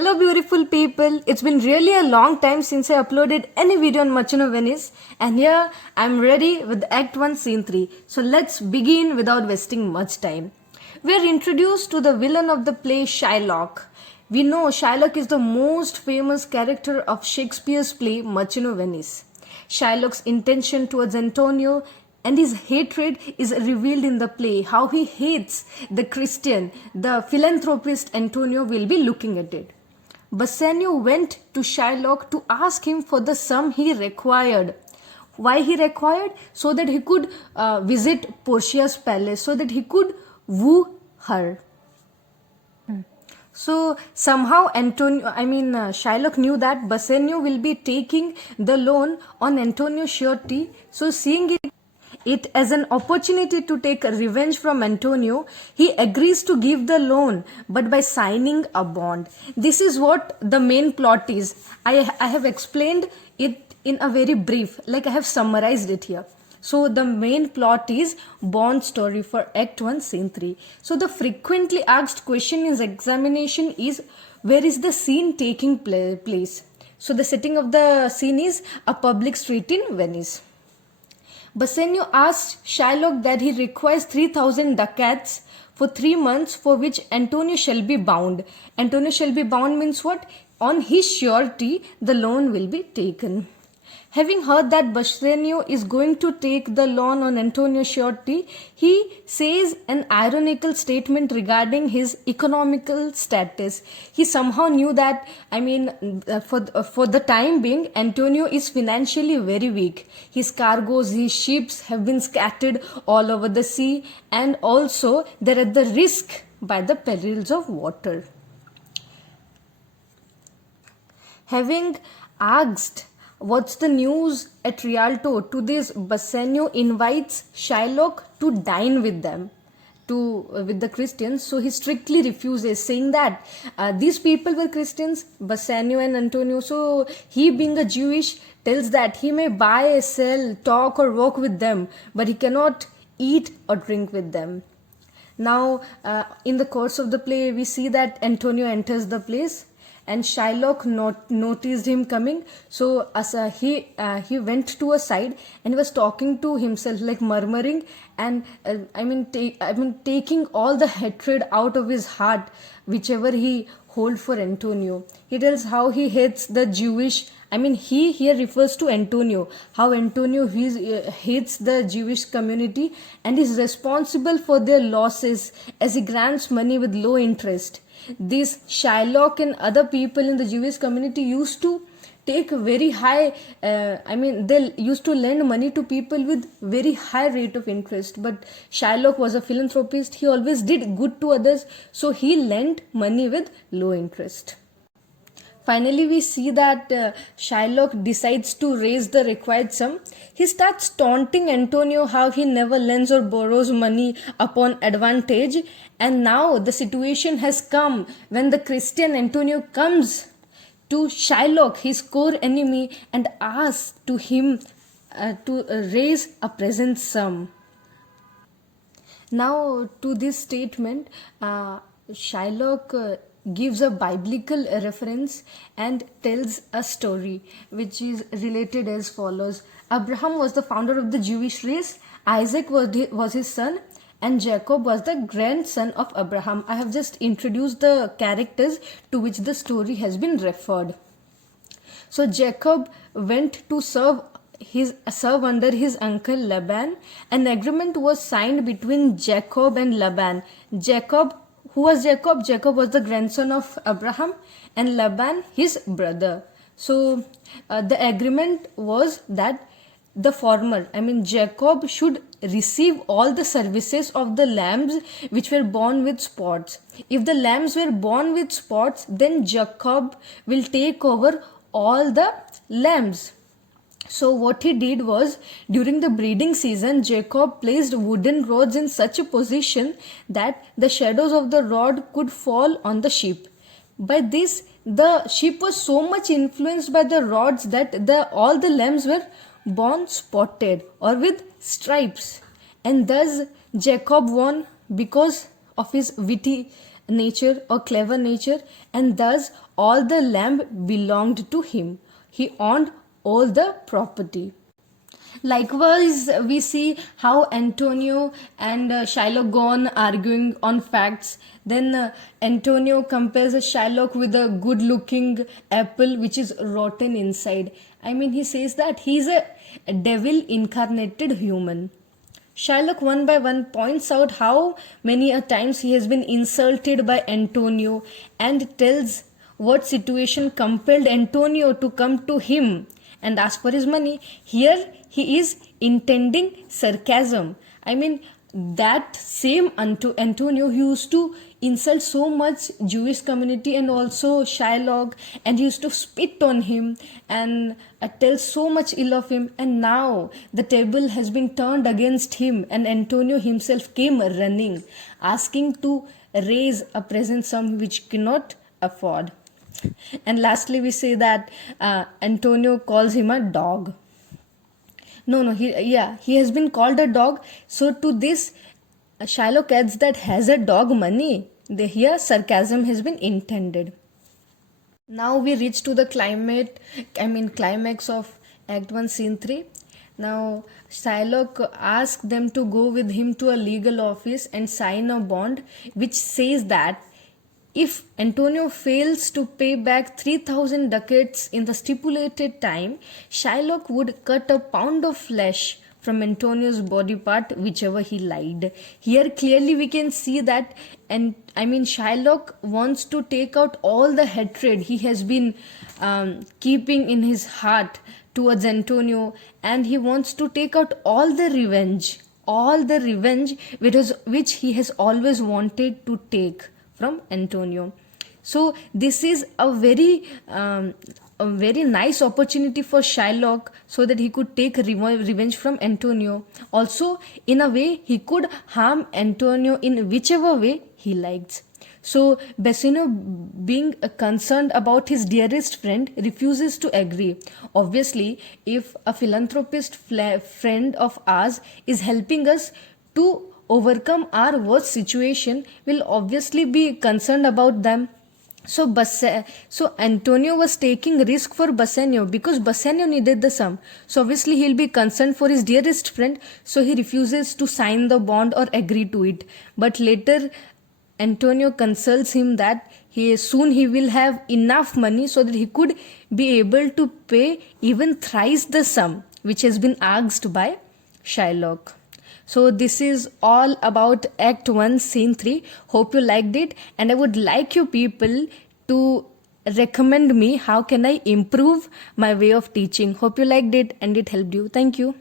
Hello beautiful people, it's been really a long time since I uploaded any video on Merchant of Venice, and here I'm ready with Act 1 Scene 3. So let's begin without wasting much time. We are introduced to the villain of the play, Shylock. We know Shylock is the most famous character of Shakespeare's play Merchant of Venice. Shylock's intention towards Antonio and his hatred is revealed in the play. How he hates the Christian, the philanthropist Antonio will be looking at it. Bassanio went to Shylock to ask him for the sum he required. Why he required? So that he could visit Portia's palace, so that he could woo her. So somehow Shylock knew that Bassanio will be taking the loan on Antonio's surety. So seeing it as an opportunity to take revenge from Antonio, he agrees to give the loan, but by signing a bond. This is what the main plot is. I have explained it in a very brief, like I have summarized it here. So the main plot is bond story for Act 1 Scene 3. So the frequently asked question in examination is, where is the scene taking place? So the setting of the scene is a public street in Venice. Bassanio asked Shylock that he requires 3,000 ducats for 3 months, for which Antonio shall be bound. Antonio shall be bound means what? On his surety, the loan will be taken. Having heard that Bassanio is going to take the loan on Antonio's surety, he says an ironical statement regarding his economical status. He somehow knew that, for the time being, Antonio is financially very weak. His cargoes, his ships have been scattered all over the sea, and also they're at the risk by the perils of water. Having asked what's the news at Rialto, to this Bassanio invites Shylock to dine with them, with the Christians. So he strictly refuses, saying that these people were Christians, Bassanio and Antonio. So he, being a Jewish, tells that he may buy, sell, talk or walk with them, but he cannot eat or drink with them. Now in the course of the play, we see that Antonio enters the place, and Shylock noticed him coming. So he went to a side and was talking to himself, like murmuring, and taking all the hatred out of his heart, whichever he hold for Antonio. He tells how he hates the Jewish. He here refers to Antonio, how Antonio hates the Jewish community and is responsible for their losses, as he grants money with low interest. This Shylock and other people in the Jewish community used to take very high, they used to lend money to people with very high rate of interest. But Shylock was a philanthropist. He always did good to others, so he lent money with low interest. Finally, we see that Shylock decides to raise the required sum. He starts taunting Antonio how he never lends or borrows money upon advantage. And now the situation has come when the Christian Antonio comes to Shylock, his core enemy, and asks to him to raise a present sum. Now to this statement, Shylock gives a biblical reference and tells a story which is related as follows. Abraham was the founder of the Jewish race, Isaac was his son, and Jacob was the grandson of Abraham. I have just introduced the characters to which the story has been referred. So Jacob went to serve under his uncle Laban. An agreement was signed between Jacob and Laban. Who was Jacob? Jacob was the grandson of Abraham, and Laban his brother. So the agreement was that the former, Jacob, should receive all the services of the lambs which were born with spots. If the lambs were born with spots, then Jacob will take over all the lambs. So what he did was, during the breeding season, Jacob placed wooden rods in such a position that the shadows of the rod could fall on the sheep. By this, the sheep was so much influenced by the rods that all the lambs were born spotted or with stripes. And thus Jacob won because of his witty nature or clever nature, and thus all the land belonged to him. He owned all the property. Likewise, we see how Antonio and Shylock go on arguing on facts. Then Antonio compares Shylock with a good looking apple which is rotten inside. I mean, he says that he's a devil incarnated human. Shylock one by one points out how many a times he has been insulted by Antonio and tells what situation compelled Antonio to come to him and ask for his money. Here he is intending sarcasm. I mean, that same Antonio who used to insult so much Jewish community and also Shylock, and he used to spit on him and tell so much ill of him, and now the table has been turned against him and Antonio himself came running asking to raise a present sum which cannot afford. And lastly we say that Antonio calls him a dog. He has been called a dog. So to this, Shylock adds that has a dog money? Here sarcasm has been intended. Now we reach to the climax of Act 1, Scene 3. Now Shylock asks them to go with him to a legal office and sign a bond which says that if Antonio fails to pay back 3,000 ducats in the stipulated time, Shylock would cut a pound of flesh from Antonio's body part, whichever he lied. Here clearly we can see that, Shylock wants to take out all the hatred he has been keeping in his heart towards Antonio, and he wants to take out all the revenge which he has always wanted to take from Antonio. So this is a very nice opportunity for Shylock so that he could take revenge from Antonio. Also, in a way, he could harm Antonio in whichever way he likes. So Bassanio, being concerned about his dearest friend, refuses to agree. Obviously, if a philanthropist friend of ours is helping us to overcome our worst situation, will obviously be concerned about them. So Antonio was taking risk for Bassanio because Bassanio needed the sum. So obviously he'll be concerned for his dearest friend. So he refuses to sign the bond or agree to it. But later Antonio consoles him that he will have enough money so that he could be able to pay even thrice the sum which has been asked by Shylock. So this is all about Act 1, Scene 3. Hope you liked it, and I would like you people to recommend me how can I improve my way of teaching. Hope you liked it and it helped you. Thank you.